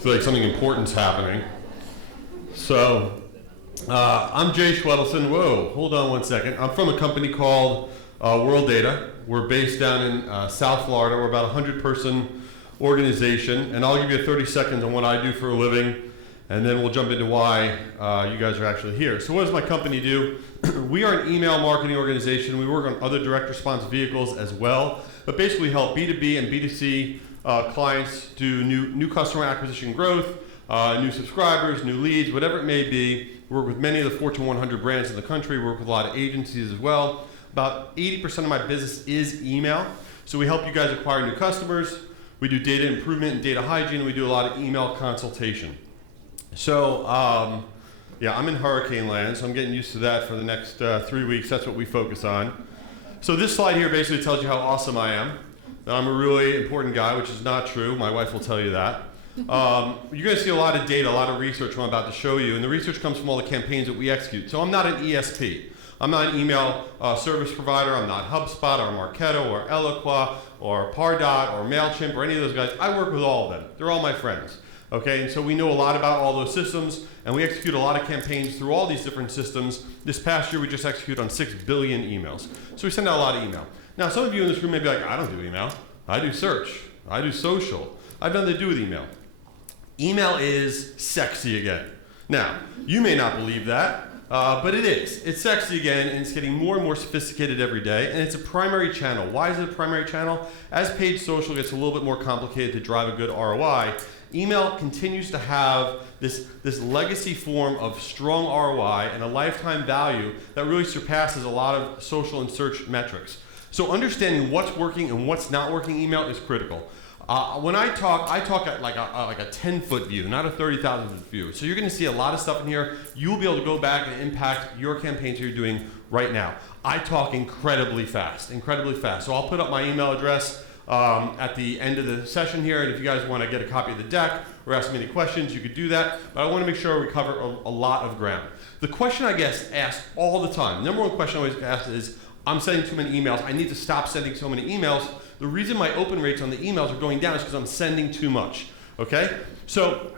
feel like something important's happening. So, I'm Jay Schwedelson. Whoa, hold on one second. I'm from a company called World Data. We're based down in South Florida. We're about a 100-person organization, and I'll give you 30 seconds on what I do for a living, and then we'll jump into why you guys are actually here. So what does my company do? We are an email marketing organization. We work on other direct response vehicles as well, but basically help B2B and B2C clients do new customer acquisition growth, new subscribers, new leads, whatever it may be. We work with many of the Fortune 100 brands in the country. We work with a lot of agencies as well. About 80% of my business is email. So we help you guys acquire new customers. We do data improvement and data hygiene. We do a lot of email consultation. So yeah, I'm in hurricane land, so I'm getting used to that for the next 3 weeks. That's what we focus on. So this slide here basically tells you how awesome I am. That I'm a really important guy, which is not true. My wife will tell you that. You're going to see a lot of data, a lot of research I'm about to show you, and the research comes from all the campaigns that we execute. So I'm not an ESP. I'm not an email service provider. I'm not HubSpot or Marketo or Eloqua or Pardot or MailChimp or any of those guys. I work with all of them. They're all my friends. Okay, and so we know a lot about all those systems, and we execute a lot of campaigns through all these different systems. This past year, we just executed on 6 billion emails. So we send out a lot of email. Now, some of you in this room may be like, I don't do email. I do search. I do social. I have nothing to do with email. Email is sexy again. Now, you may not believe that, but it is. It's sexy again, and it's getting more and more sophisticated every day, and it's a primary channel. Why is it a primary channel? As paid social gets a little bit more complicated to drive a good ROI, email continues to have this legacy form of strong ROI and a lifetime value that really surpasses a lot of social and search metrics. So understanding what's working and what's not working email is critical. When I talk at like a 10-foot view, not a 30,000-foot view. So you're going to see a lot of stuff in here. You'll be able to go back and impact your campaigns that you're doing right now. I talk incredibly fast. So I'll put up my email address at the end of the session here, and if you guys want to get a copy of the deck or ask me any questions, you could do that. But I want to make sure we cover a lot of ground. The question I get asked all the time, number one question I always get asked is, I'm sending too many emails. I need to stop sending so many emails. The reason my open rates on the emails are going down is because I'm sending too much, okay? So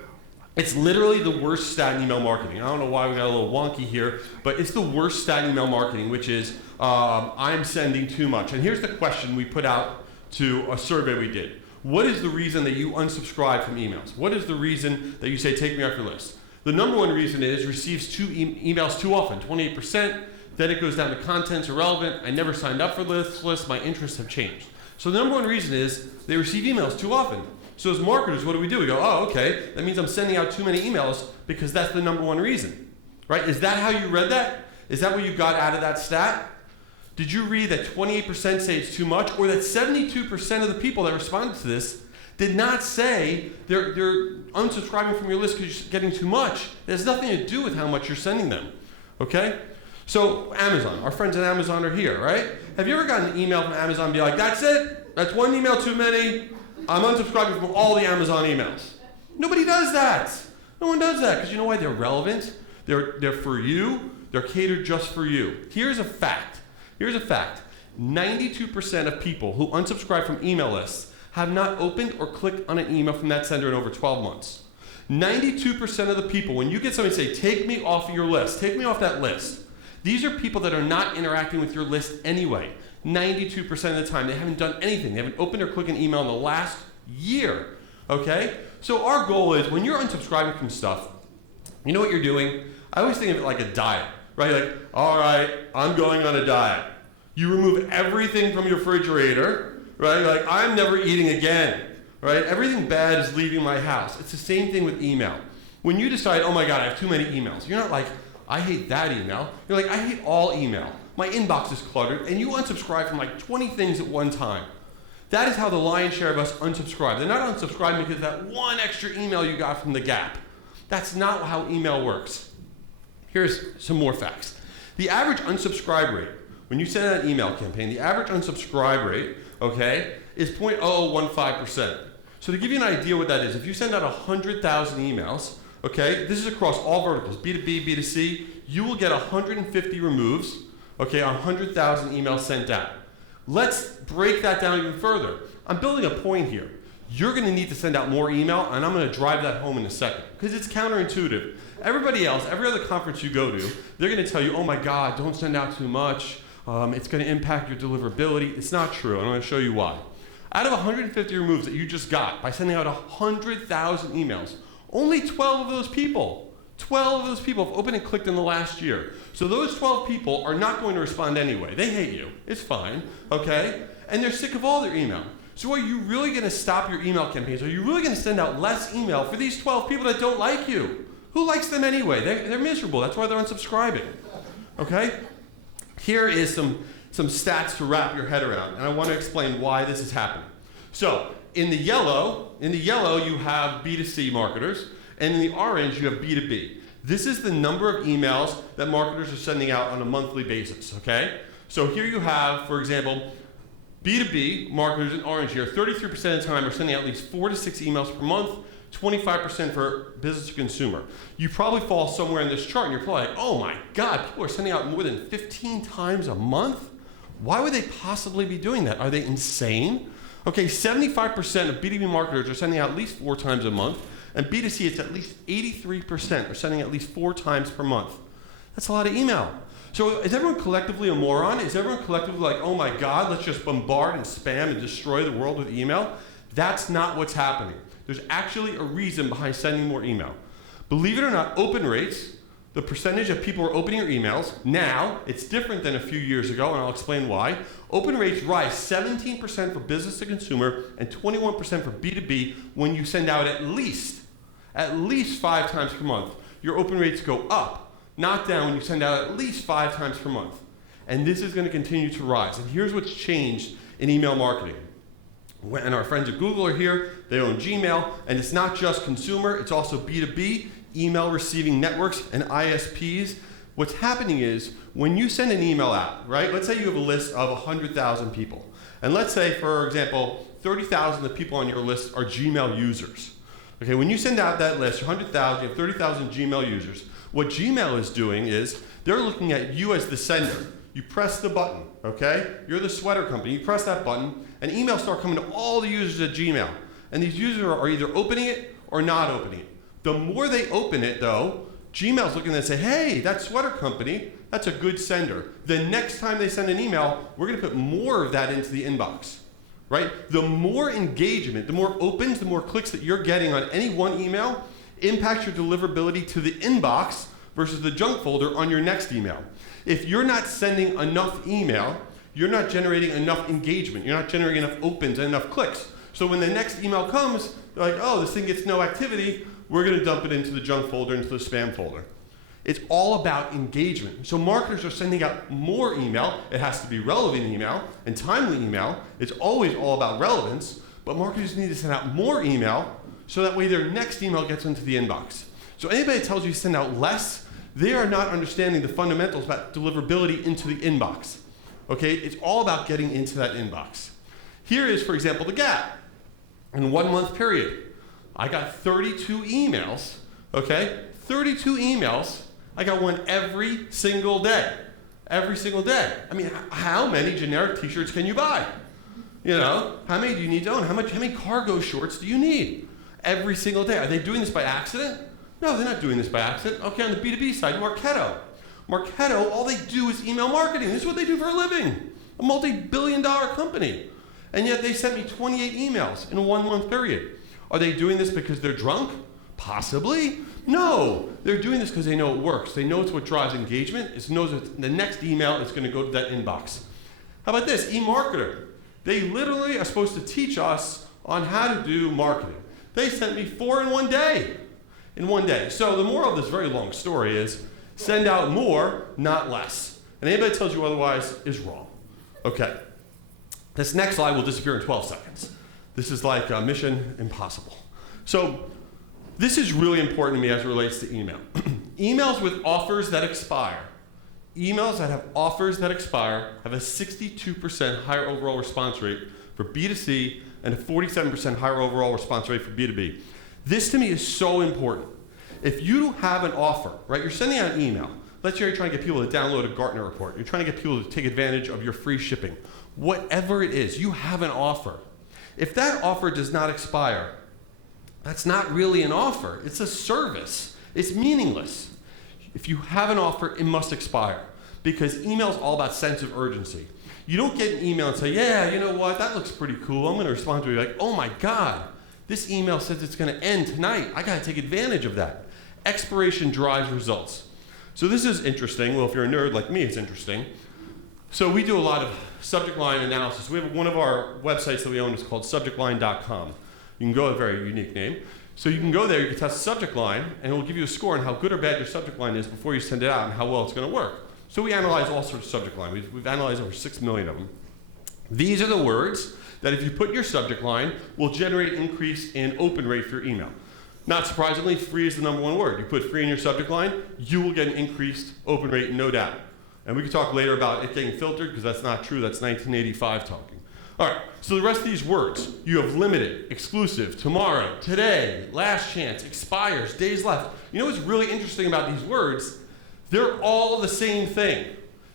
it's literally the worst stat in email marketing. I don't know why we got a little wonky here, but it's the worst stat in email marketing, which is I'm sending too much. And here's the question we put out to a survey we did. What is the reason that you unsubscribe from emails? What is the reason that you say, take me off your list? The number one reason is receives emails too often, 28%. Then it goes down to content's irrelevant. I never signed up for this list. My interests have changed. So the number one reason is they receive emails too often. So as marketers, what do? We go, oh, okay, that means I'm sending out too many emails because that's the number one reason, right? Is that how you read that? Is that what you got out of that stat? Did you read that 28% say it's too much, or that 72% of the people that responded to this did not say they're unsubscribing from your list because you're getting too much? It has nothing to do with how much you're sending them, okay? So Amazon, our friends at Amazon are here, right? Have you ever gotten an email from Amazon and be like, that's it? That's one email too many. I'm unsubscribing from all the Amazon emails. Nobody does that. No one does that because you know why? They're relevant. They're for you. They're catered just for you. Here's a fact. 92% of people who unsubscribe from email lists have not opened or clicked on an email from that sender in over 12 months. 92% of the people, when you get somebody say, take me off of your list, take me off that list, these are people that are not interacting with your list anyway. 92% of the time, they haven't done anything. They haven't opened or clicked an email in the last year, okay? So our goal is, when you're unsubscribing from stuff, you know what you're doing? I always think of it like a diet, right? Like, all right, I'm going on a diet. You remove everything from your refrigerator, right? Like, I'm never eating again, right? Everything bad is leaving my house. It's the same thing with email. When you decide, oh my God, I have too many emails, you're not like, I hate that email. You're like, I hate all email. My inbox is cluttered, and you unsubscribe from like 20 things at one time. That is how the lion's share of us unsubscribe. They're not unsubscribing because of that one extra email you got from the Gap. That's not how email works. Here's some more facts. The average unsubscribe rate, when you send out an email campaign, the average unsubscribe rate, okay, is 0.0015%. So to give you an idea what that is, if you send out 100,000 emails, okay, this is across all verticals, B2B, B2C, you will get 150 removes, okay, on 100,000 emails sent out. Let's break that down even further. I'm building a point here. you're going to need to send out more email, and I'm going to drive that home in a second, because it's counterintuitive. Everybody else, every other conference you go to, they're going to tell you, oh my God, don't send out too much. It's going to impact your deliverability. It's not true, and I'm going to show you why. Out of 150 removes that you just got by sending out 100,000 emails, only 12 of those people have opened and clicked in the last year. So those 12 people are not going to respond anyway. They hate you. It's fine, okay? And they're sick of all their email. So are you really going to stop your email campaigns? Are you really going to send out less email for these 12 people that don't like you? Who likes them anyway? They're miserable. That's why they're unsubscribing, okay? Here is some stats to wrap your head around, and I want to explain why this is happening. So in the yellow you have B2C marketers, and in the orange you have B2B. This is the number of emails that marketers are sending out on a monthly basis, okay? So here you have, for example, B2B marketers in orange here, 33% of the time are sending out at least 4 to 6 emails per month, 25% for business to consumer. You probably fall somewhere in this chart and you're probably like, oh my God, people are sending out more than 15 times a month? Why would they possibly be doing that? Are they insane? Okay, 75% of B2B marketers are sending out at least 4 times a month, and B2C, it's at least 83% are sending at least 4 times per month. That's a lot of email. So is everyone collectively a moron? Is everyone collectively like, oh my God, let's just bombard and spam and destroy the world with email? That's not what's happening. There's actually a reason behind sending more email. Believe it or not, open rates, the percentage of people who are opening your emails, now, it's different than a few years ago, and I'll explain why. Open rates rise 17% for business to consumer and 21% for B2B when you send out at least 5 times per month. Your open rates go up, not down, when you send out at least 5 times per month. And this is going to continue to rise. And here's what's changed in email marketing. And our friends at Google are here, they own Gmail, and it's not just consumer, it's also B2B, email receiving networks and ISPs. What's happening is, when you send an email out, right, let's say you have a list of 100,000 people, and let's say, for example, 30,000 of the people on your list are Gmail users. Okay, when you send out that list, 100,000, you have 30,000 Gmail users, what Gmail is doing is, they're looking at you as the sender. You press the button, okay? You're the sweater company, you press that button, and emails start coming to all the users at Gmail. And these users are either opening it or not opening it. The more they open it, though, Gmail's looking and say, hey, that sweater company, that's a good sender. The next time they send an email, we're going to put more of that into the inbox, right? The more engagement, the more opens, the more clicks that you're getting on any one email impacts your deliverability to the inbox versus the junk folder on your next email. If you're not sending enough email, you're not generating enough engagement. You're not generating enough opens and enough clicks. So when the next email comes, they're like, oh, this thing gets no activity. We're going to dump it into the junk folder, into the spam folder. It's all about engagement. So marketers are sending out more email. It has to be relevant email and timely email. It's always all about relevance, but marketers need to send out more email so that way their next email gets into the inbox. So anybody that tells you to send out less, they are not understanding the fundamentals about deliverability into the inbox. Okay, it's all about getting into that inbox. Here is, for example, the gap. In 1 month period, I got 32 emails, okay? 32 emails. I got one every single day. Every single day. I mean, how many generic t-shirts can you buy? You know, how many do you need to own? How many cargo shorts do you need? Every single day. Are they doing this by accident? No, they're not doing this by accident. Okay, on the B2B side, Marketo, all they do is email marketing. This is what they do for a living. A multi-billion-dollar company. And yet they sent me 28 emails in a 1 month period. Are they doing this because they're drunk? Possibly. No, they're doing this because they know it works. They know it's what drives engagement. It knows that the next email is going to go to that inbox. How about this? eMarketer. They literally are supposed to teach us on how to do marketing. They sent me 4 in 1 day. In 1 day. So the moral of this very long story is, send out more, not less. And anybody that tells you otherwise is wrong. Okay. This next slide will disappear in 12 seconds. This is like mission impossible. So this is really important to me as it relates to email. Emails with offers that expire. Emails that have offers that expire have a 62% higher overall response rate for B2C and a 47% higher overall response rate for B2B. This to me is so important. If you have an offer, right, you're sending out an email. Let's say you're trying to get people to download a Gartner report. You're trying to get people to take advantage of your free shipping. Whatever it is, you have an offer. If that offer does not expire, that's not really an offer. It's a service. It's meaningless. If you have an offer, it must expire, because email is all about sense of urgency. You don't get an email and say, yeah, you know what, that looks pretty cool. I'm going to respond to it like, oh my God, this email says it's going to end tonight. I got to take advantage of that. Expiration drives results. So this is interesting. Well, if you're a nerd like me, it's interesting. So we do a lot of subject line analysis. We have one of our websites that we own is called subjectline.com. You can go, a very unique name. So you can go there, you can test the subject line, and it will give you a score on how good or bad your subject line is before you send it out and how well it's going to work. So we analyze all sorts of subject line. We've analyzed over 6 million of them. These are the words that if you put in your subject line will generate an increase in open rate for your email. Not surprisingly, free is the #1 word. You put free in your subject line, you will get an increased open rate, no doubt. And we can talk later about it getting filtered, because that's not true. That's 1985 talking. All right, so the rest of these words, you have limited, exclusive, tomorrow, today, last chance, expires, days left. You know what's really interesting about these words? They're all the same thing.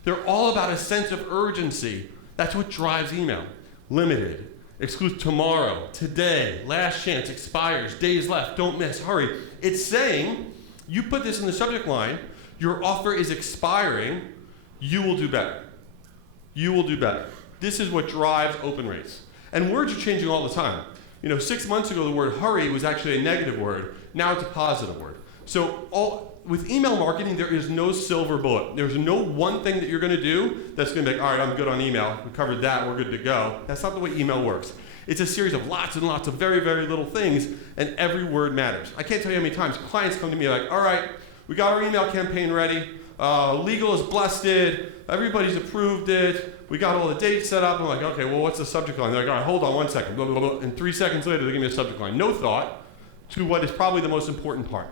They're all about a sense of urgency. That's what drives email. Limited, exclusive, tomorrow, today, last chance, expires, days left, don't miss, hurry. It's saying, you put this in the subject line, your offer is expiring, you will do better. You will do better. This is what drives open rates. And words are changing all the time. You know, 6 months ago, the word hurry was actually a negative word. Now it's a positive word. So with email marketing, there is no silver bullet. There's no one thing that you're going to do that's going to be like, all right, I'm good on email. We covered that. We're good to go. That's not the way email works. It's a series of lots and lots of very, very little things, and every word matters. I can't tell you how many times clients come to me like, all right, we got our email campaign ready. Legal is blessed it. Everybody's approved it. We got all the dates set up. I'm like, okay, well, what's the subject line? They're like, all right, hold on 1 second. Blah, blah, blah. And 3 seconds later, they give me a subject line. No thought to what is probably the most important part.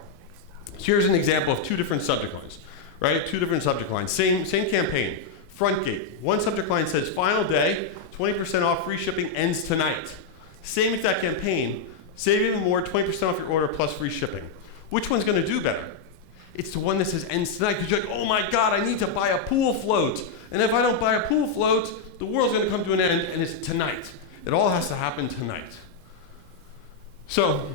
Here's an example of 2 different subject lines, right? 2 different subject lines. Same campaign. Front gate. One subject line says, final day, 20% off, free shipping, ends tonight. Same exact campaign. Save even more, 20% off your order plus free shipping. Which one's going to do better? It's the one that says ends tonight, because you're like, oh my God, I need to buy a pool float. And if I don't buy a pool float, the world's going to come to an end, and it's tonight. It all has to happen tonight. So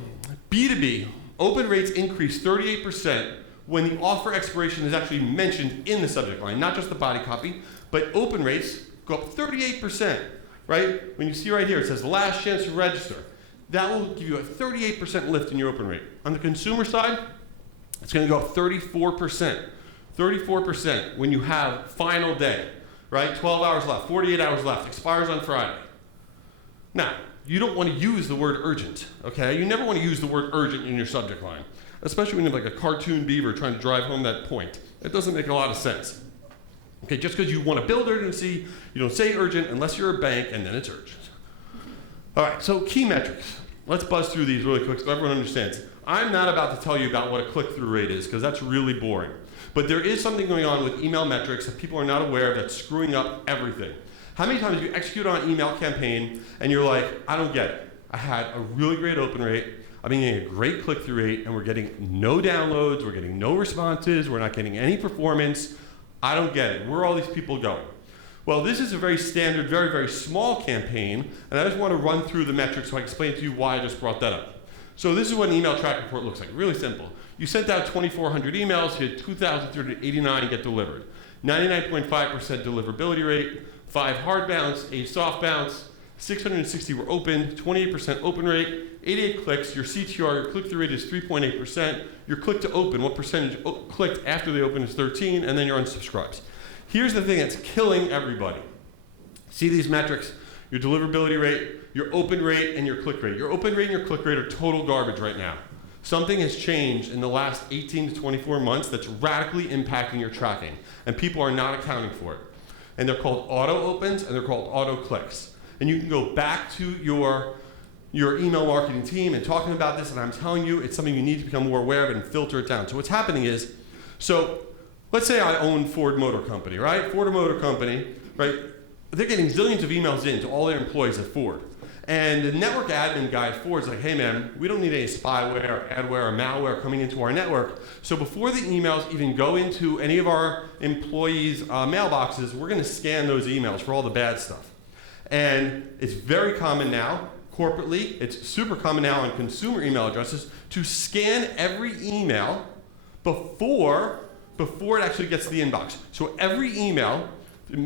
B2B, open rates increase 38% when the offer expiration is actually mentioned in the subject line, not just the body copy, but open rates go up 38%, right? When you see right here, it says last chance to register. That will give you a 38% lift in your open rate. On the consumer side, it's going to go up 34%. 34% when you have final day, right? 12 hours left, 48 hours left, expires on Friday. Now, you don't want to use the word urgent, okay? You never want to use the word urgent in your subject line, especially when you have like a cartoon beaver trying to drive home that point. It doesn't make a lot of sense. Okay, just because you want to build urgency, you don't say urgent unless you're a bank, and then it's urgent. All right, so key metrics. Let's buzz through these really quick so everyone understands. I'm not about to tell you about what a click-through rate is, because that's really boring. But there is something going on with email metrics that people are not aware of that's screwing up everything. How many times have you execute on an email campaign and you're like, I don't get it. I had a really great open rate, I've been getting a great click-through rate, and we're getting no downloads, we're getting no responses, we're not getting any performance. I don't get it. Where are all these people going? Well, this is a very standard, very, very small campaign, and I just want to run through the metrics so I can explain to you why I just brought that up. So this is what an email track report looks like, really simple. You sent out 2,400 emails, you had 2,389 get delivered. 99.5% deliverability rate, 5 hard bounce, 8 soft bounce, 660 were opened, 28% open rate, 88 clicks, your CTR, your click-through rate is 3.8%, your click to open, what percentage clicked after they open is 13, and then your unsubscribes. Here's the thing that's killing everybody. See these metrics, your deliverability rate, your open rate, and your click rate. Your open rate and your click rate are total garbage right now. Something has changed in the last 18 to 24 months that's radically impacting your tracking, and people are not accounting for it. And they're called auto opens, and they're called auto clicks. And you can go back to your email marketing team and talking about this, and I'm telling you, it's something you need to become more aware of and filter it down. So what's happening is, so let's say I own Ford Motor Company, right? Ford Motor Company, right? They're getting zillions of emails in to all their employees at Ford. And the network admin guy at Ford's like, hey man, we don't need any spyware or adware or malware coming into our network. So before the emails even go into any of our employees' mailboxes, we're going to scan those emails for all the bad stuff. And it's very common now. corporately, it's super common now on consumer email addresses, to scan every email before it actually gets to the inbox. So every email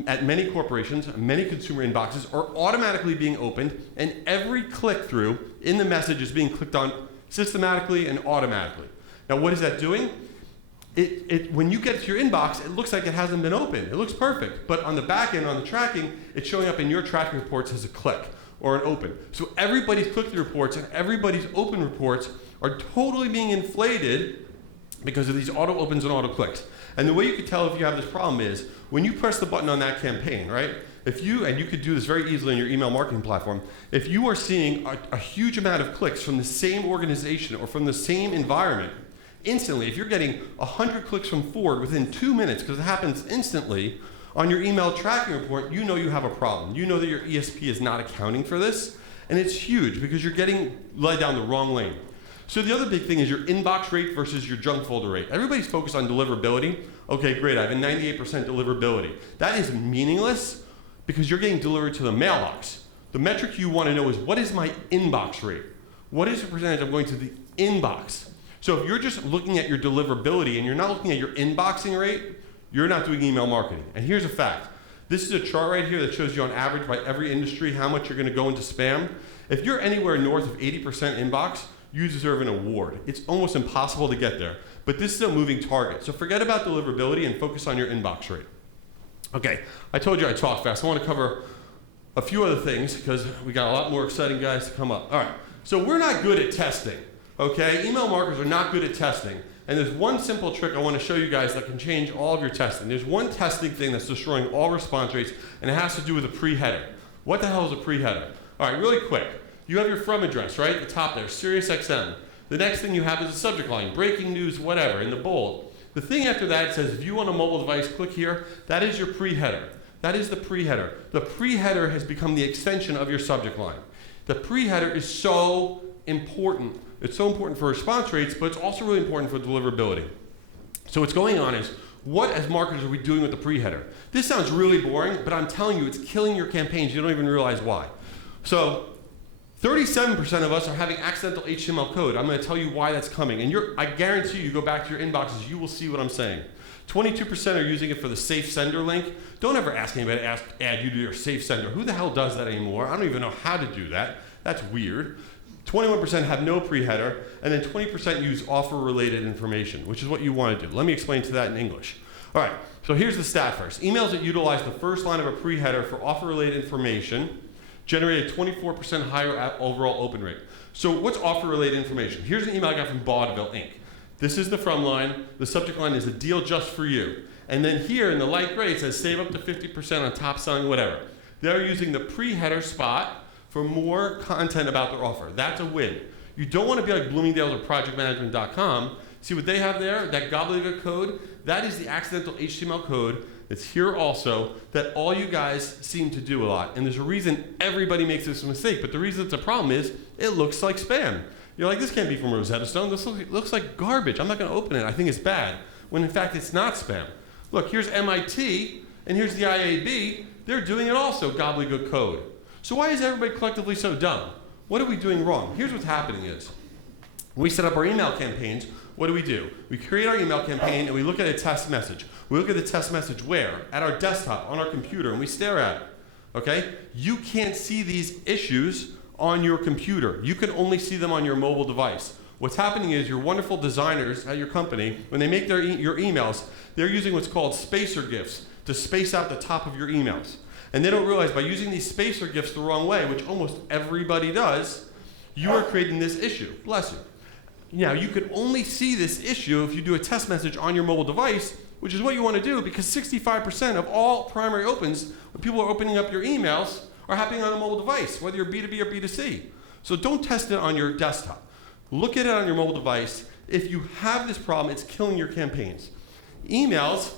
at many corporations, many consumer inboxes are automatically being opened, and every click-through in the message is being clicked on systematically and automatically. Now, what is that doing? When you get to your inbox, it looks like it hasn't been opened. It looks perfect, but on the back end, on the tracking, it's showing up in your tracking reports as a click or an open. So everybody's click-through reports and everybody's open reports are totally being inflated because of these auto opens and auto clicks. And the way you can tell if you have this problem is when you press the button on that campaign, right? And you could do this very easily in your email marketing platform, if you are seeing a huge amount of clicks from the same organization or from the same environment, instantly, if you're getting 100 clicks from Ford within 2 minutes, because it happens instantly, on your email tracking report, you know you have a problem. You know that your ESP is not accounting for this, and it's huge because you're getting led down the wrong lane. So the other big thing is your inbox rate versus your junk folder rate. Everybody's focused on deliverability. Okay, great, I have a 98% deliverability. That is meaningless because you're getting delivered to the mailbox. The metric you want to know is, what is my inbox rate? What is the percentage I'm going to the inbox? So if you're just looking at your deliverability and you're not looking at your inboxing rate, you're not doing email marketing. And here's a fact. This is a chart right here that shows you on average by every industry how much you're going to go into spam. If you're anywhere north of 80% inbox, you deserve an award. It's almost impossible to get there. But this is a moving target. So forget about deliverability and focus on your inbox rate. Okay, I told you I talk fast. I want to cover a few other things because we got a lot more exciting guys to come up. All right, so we're not good at testing. Okay, email marketers are not good at testing. And there's one simple trick I want to show you guys that can change all of your testing. There's one testing thing that's destroying all response rates, and it has to do with a pre-header. What the hell is a pre-header? All right, really quick. You have your from address, right? At the top there, SiriusXM. The next thing you have is a subject line, breaking news, whatever, in the bold. The thing after that says, view on a mobile device, click here. That is your pre-header. That is the pre-header. The pre-header has become the extension of your subject line. The pre-header is so important. It's so important for response rates, but it's also really important for deliverability. So what's going on is, what as marketers are we doing with the pre-header? This sounds really boring, but I'm telling you, it's killing your campaigns. You don't even realize why. So 37% of us are having accidental HTML code. I'm going to tell you why that's coming. And I guarantee you go back to your inboxes, you will see what I'm saying. 22% are using it for the safe sender link. Don't ever ask anybody to add you to your safe sender. Who the hell does that anymore? I don't even know how to do that. That's weird. 21% have no pre-header, and then 20% use offer-related information, which is what you want to do. Let me explain to that in English. All right, so here's the stat first. Emails that utilize the first line of a pre-header for offer-related information generate a 24% higher overall open rate. So what's offer-related information? Here's an email I got from Vaudeville Inc. This is the from line. The subject line is a deal just for you. And then here in the light gray, it says save up to 50% on top selling, whatever. They're using the pre-header spot for more content about their offer. That's a win. You don't want to be like Bloomingdale's or projectmanagement.com. See what they have there? That gobbledygook code? That is the accidental HTML code that's here also that all you guys seem to do a lot. And there's a reason everybody makes this mistake, but the reason it's a problem is it looks like spam. You're like, this can't be from Rosetta Stone. This looks like garbage. I'm not going to open it. I think it's bad. When in fact, it's not spam. Look, here's MIT, and here's the IAB. They're doing it also, gobbledygook code. So why is everybody collectively so dumb? What are we doing wrong? Here's what's happening is, when we set up our email campaigns, what do? We create our email campaign and we look at a test message. We look at the test message where? At our desktop, on our computer, and we stare at it, okay? You can't see these issues on your computer. You can only see them on your mobile device. What's happening is your wonderful designers at your company, when they make your emails, they're using what's called spacer GIFs to space out the top of your emails. And they don't realize by using these spacer GIFs the wrong way, which almost everybody does, you are creating this issue. Bless you. Now, you can only see this issue if you do a test message on your mobile device, which is what you want to do because 65% of all primary opens, when people are opening up your emails, are happening on a mobile device, whether you're B2B or B2C. So don't test it on your desktop. Look at it on your mobile device. If you have this problem, it's killing your campaigns. Emails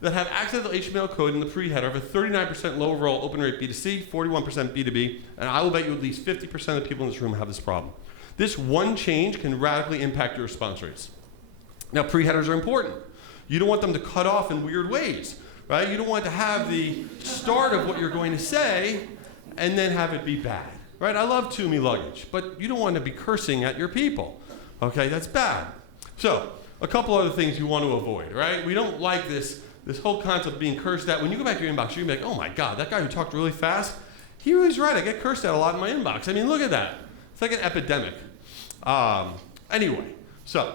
that have accidental HTML code in the pre-header have a 39% low overall open rate B2C, 41% B2B, and I will bet you at least 50% of the people in this room have this problem. This one change can radically impact your response rates. Now, pre-headers are important. You don't want them to cut off in weird ways, right? You don't want to have the start of what you're going to say and then have it be bad, right? I love Toomey luggage, but you don't want to be cursing at your people, okay? That's bad. So, a couple other things you want to avoid, right? We don't like this whole concept of being cursed at. When you go back to your inbox, you're going to be like, oh my God, that guy who talked really fast, he was right. I get cursed at a lot in my inbox. I mean, look at that. It's like an epidemic. Anyway, so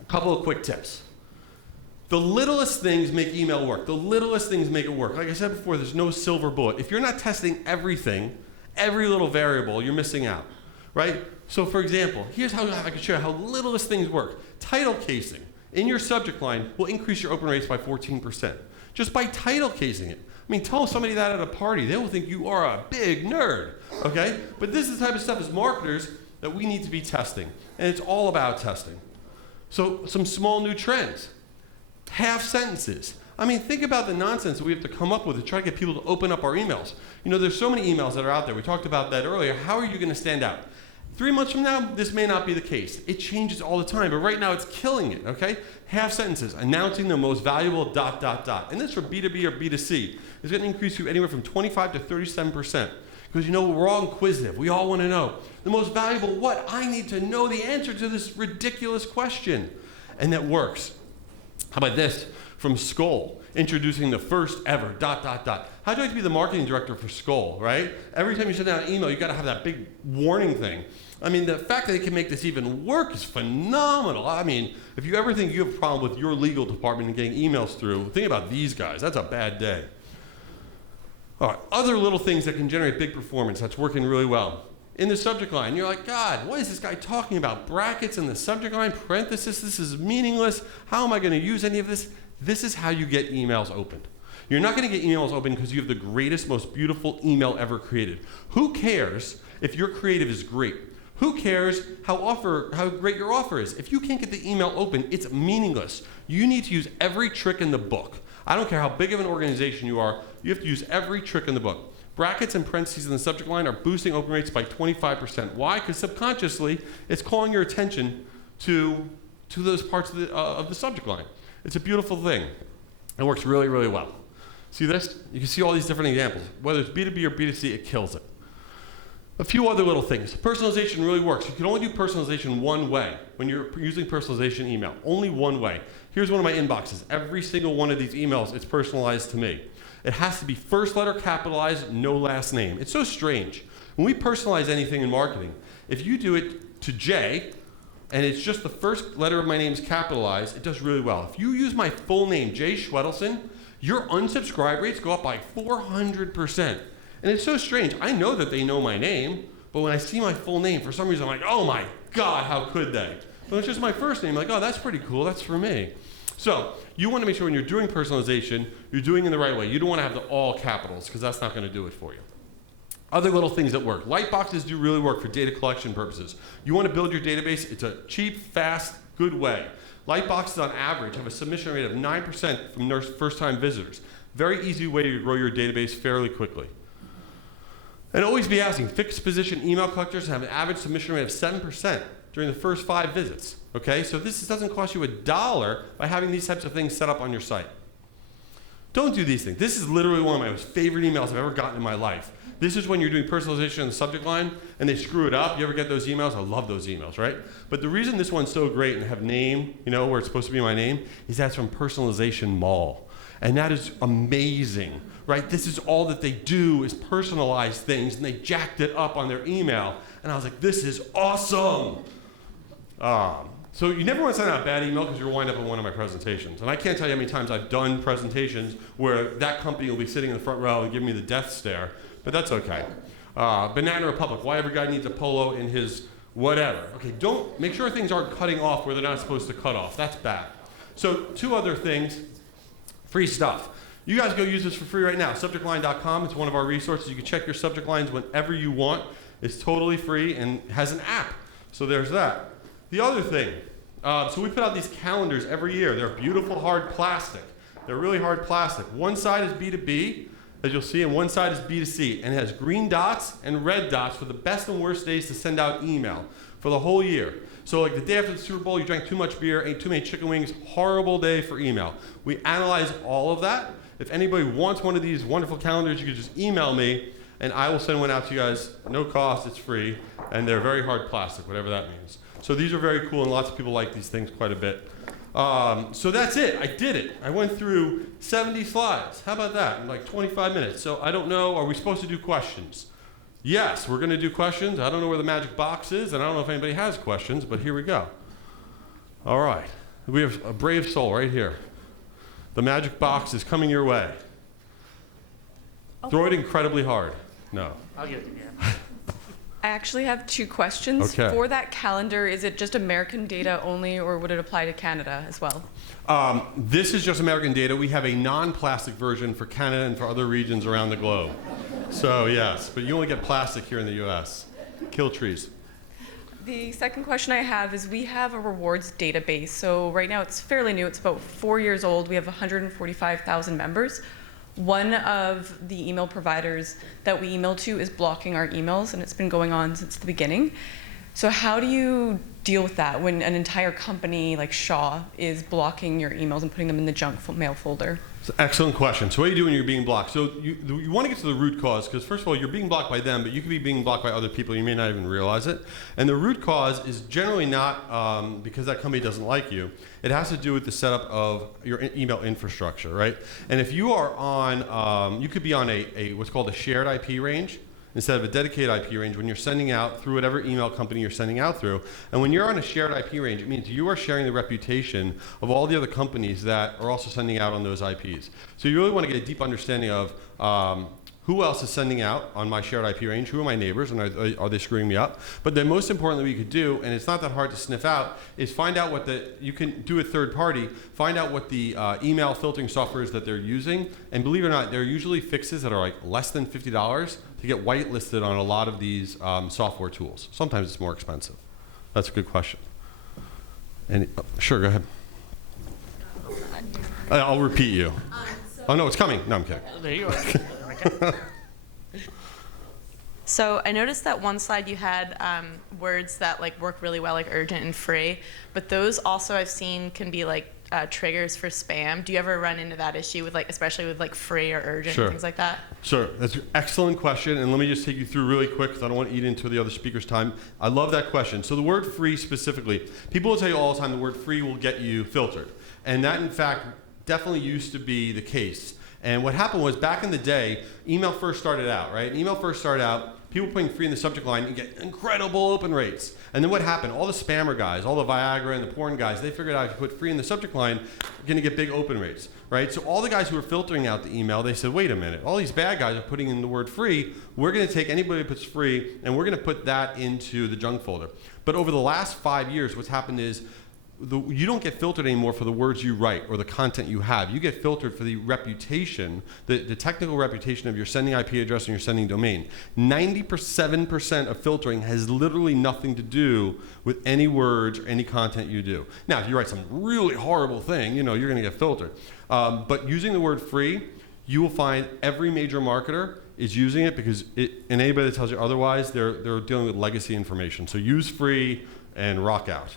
a couple of quick tips. The littlest things make email work. The littlest things make it work. Like I said before, there's no silver bullet. If you're not testing everything, every little variable, you're missing out, right? So for example, here's how I can show you how littlest things work. Title casing in your subject line will increase your open rates by 14%. Just by title casing it. I mean, tell somebody that at a party. They will think you are a big nerd, okay? But this is the type of stuff as marketers that we need to be testing. And it's all about testing. So some small new trends. Half sentences. I mean, think about the nonsense that we have to come up with to try to get people to open up our emails. You know, there's so many emails that are out there. We talked about that earlier. How are you going to stand out? 3 months from now, this may not be the case. It changes all the time, but right now it's killing it, okay? Half sentences, announcing the most valuable ... And this for B2B or B2C is going to increase you anywhere from 25 to 37%. Because you know, we're all inquisitive. We all want to know. The most valuable what? I need to know the answer to this ridiculous question. And that works. How about this from Skoll, introducing the first ever ... How'd you like to be the marketing director for Skoll, right? Every time you send out an email, you got to have that big warning thing. I mean, the fact that they can make this even work is phenomenal. I mean, if you ever think you have a problem with your legal department and getting emails through, think about these guys. That's a bad day. All right, other little things that can generate big performance that's working really well. In the subject line, you're like, God, what is this guy talking about? Brackets in the subject line, parenthesis, this is meaningless. How am I going to use any of this? This is how you get emails opened. You're not going to get emails open because you have the greatest, most beautiful email ever created. Who cares if your creative is great? Who cares how great your offer is? If you can't get the email open, it's meaningless. You need to use every trick in the book. I don't care how big of an organization you are, you have to use every trick in the book. Brackets and parentheses in the subject line are boosting open rates by 25%. Why? Because subconsciously, it's calling your attention to those parts of the subject line. It's a beautiful thing. It works really, really well. See this? You can see all these different examples. Whether it's B2B or B2C, it kills it. A few other little things. Personalization really works. You can only do personalization one way when you're using personalization email. Only one way. Here's one of my inboxes. Every single one of these emails is personalized to me. It has to be first letter capitalized, no last name. It's so strange. When we personalize anything in marketing, if you do it to J, and it's just the first letter of my name is capitalized, it does really well. If you use my full name, Jay Schwedelson, your unsubscribe rates go up by 400%. And it's so strange. I know that they know my name, but when I see my full name, for some reason, I'm like, oh my God, how could they? But it's just my first name, like, oh, that's pretty cool, that's for me. So you want to make sure when you're doing personalization, you're doing it in the right way. You don't want to have the all capitals, because that's not going to do it for you. Other little things that work. Lightboxes do really work for data collection purposes. You want to build your database, it's a cheap, fast, good way. Lightboxes on average have a submission rate of 9% from first-time visitors. Very easy way to grow your database fairly quickly. And always be asking, fixed position email collectors have an average submission rate of 7% during the first 5 visits. Okay, so this doesn't cost you $1 by having these types of things set up on your site. Don't do these things. This is literally one of my most favorite emails I've ever gotten in my life. This is when you're doing personalization in the subject line and they screw it up. You ever get those emails? I love those emails, right? But the reason this one's so great and have name, you know, where it's supposed to be my name, is that's from Personalization Mall. And that is amazing, right? This is all that they do is personalize things, and they jacked it up on their email. And I was like, this is awesome. So you never want to send out a bad email because you'll wind up in one of my presentations. And I can't tell you how many times I've done presentations where that company will be sitting in the front row and giving me the death stare, but that's okay. Banana Republic, why every guy needs a polo in his whatever. Okay, don't, make sure things aren't cutting off where they're not supposed to cut off. That's bad. So 2 other things, free stuff. You guys go use this for free right now. Subjectline.com, it's one of our resources. You can check your subject lines whenever you want. It's totally free and has an app. So there's that. The other thing, so we put out these calendars every year. They're beautiful hard plastic. They're really hard plastic. One side is B2B, as you'll see, and one side is B2C. And it has green dots and red dots for the best and worst days to send out email for the whole year. So like the day after the Super Bowl, you drank too much beer, ate too many chicken wings, horrible day for email. We analyze all of that. If anybody wants one of these wonderful calendars, you can just email me, and I will send one out to you guys, no cost, it's free, and they're very hard plastic, whatever that means. So these are very cool, and lots of people like these things quite a bit. So that's it. I did it. I went through 70 slides. How about that? In like 25 minutes. So I don't know, are we supposed to do questions? Yes, we're going to do questions. I don't know where the magic box is, and I don't know if anybody has questions, but here we go. All right. We have a brave soul right here. The magic box is coming your way. Throw it incredibly hard. No. I'll give it to you. I actually have 2 questions. Okay. For that calendar, is it just American data only, or would it apply to Canada as well? This is just American data. We have a non-plastic version for Canada and for other regions around the globe. So yes, but you only get plastic here in the US. Kill trees. The second question I have is we have a rewards database. So right now it's fairly new. It's about 4 years old. We have 145,000 members. One of the email providers that we email to is blocking our emails, and it's been going on since the beginning. So how do you deal with that when an entire company like Shaw is blocking your emails and putting them in the junk mail folder? It's an excellent question. So what do you do when you're being blocked? So you want to get to the root cause, because first of all, you're being blocked by them, but you could be being blocked by other people. You may not even realize it. And the root cause is generally not because that company doesn't like you. It has to do with the setup of your email infrastructure, right? And if you are on, you could be on a what's called a shared IP range, instead of a dedicated IP range when you're sending out through whatever email company you're sending out through. And when you're on a shared IP range, it means you are sharing the reputation of all the other companies that are also sending out on those IPs. So you really want to get a deep understanding of who else is sending out on my shared IP range, who are my neighbors, and are they screwing me up? But then most importantly, what you could do, and it's not that hard to sniff out, is find out what you can do a third party, find out what the email filtering software is that they're using, and believe it or not, there are usually fixes that are like less than $50 to get whitelisted on a lot of these software tools. Sometimes it's more expensive. That's a good question. And sure, go ahead. I'll repeat you. Oh no, it's coming. No, I'm kidding. There you are. So I noticed that one slide you had words that like work really well, like urgent and free, but those also I've seen can be like triggers for spam. Do you ever run into that issue with like, especially with like free or urgent Sure. and things like that? Sure, that's an excellent question, and let me just take you through really quick because I don't want to eat into the other speaker's time. I love that question. So the word free specifically, people will tell you all the time the word free will get you filtered, and that in fact definitely used to be the case. And what happened was back in the day, email first started out, right? Email first started out, people putting free in the subject line and get incredible open rates. And then what happened? All the spammer guys, all the Viagra and the porn guys, they figured out if you put free in the subject line, you're gonna get big open rates, right? So all the guys who were filtering out the email, they said, wait a minute, all these bad guys are putting in the word free, we're gonna take anybody who puts free and we're gonna put that into the junk folder. But over the last 5 years, what's happened is you don't get filtered anymore for the words you write or the content you have. You get filtered for the reputation, the technical reputation of your sending IP address and your sending domain. 97% of filtering has literally nothing to do with any words or any content you do. Now, if you write some really horrible thing, you know, you're gonna get filtered. But using the word free, you will find every major marketer is using it because and anybody that tells you otherwise, they're dealing with legacy information. So use free and rock out.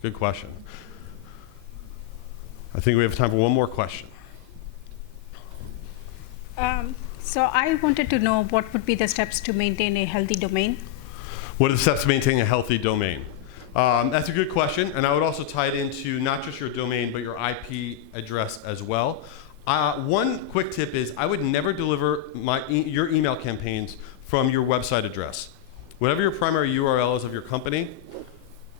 Good question. I think we have time for one more question. So I wanted to know what would be the steps to maintain a healthy domain? What are the steps to maintaining a healthy domain? That's a good question, and I would also tie it into not just your domain, but your IP address as well. One quick tip is I would never deliver your email campaigns from your website address. Whatever your primary URL is of your company,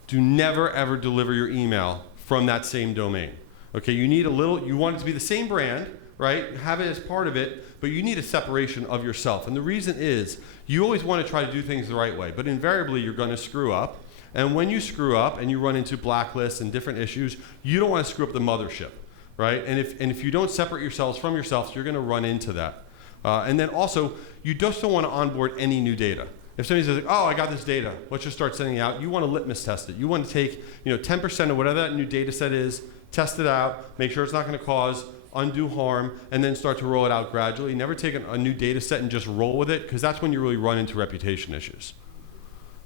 do never ever deliver your email from that same domain. Okay, you want it to be the same brand, right? Have it as part of it, but you need a separation of yourself. And the reason is, you always want to try to do things the right way, but invariably you're going to screw up. And when you screw up and you run into blacklists and different issues, you don't want to screw up the mothership, right? And if you don't separate yourselves from yourselves, you're going to run into that. And then also, you just don't want to onboard any new data. If somebody says, oh, I got this data, let's just start sending it out, you want to litmus test it. You want to take 10% of whatever that new data set is, test it out, make sure it's not going to cause undue harm, and then start to roll it out gradually. Never take a new data set and just roll with it, because that's when you really run into reputation issues.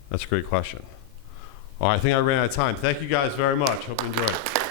That's a great question. All right, I think I ran out of time. Thank you guys very much. Hope you enjoyed it.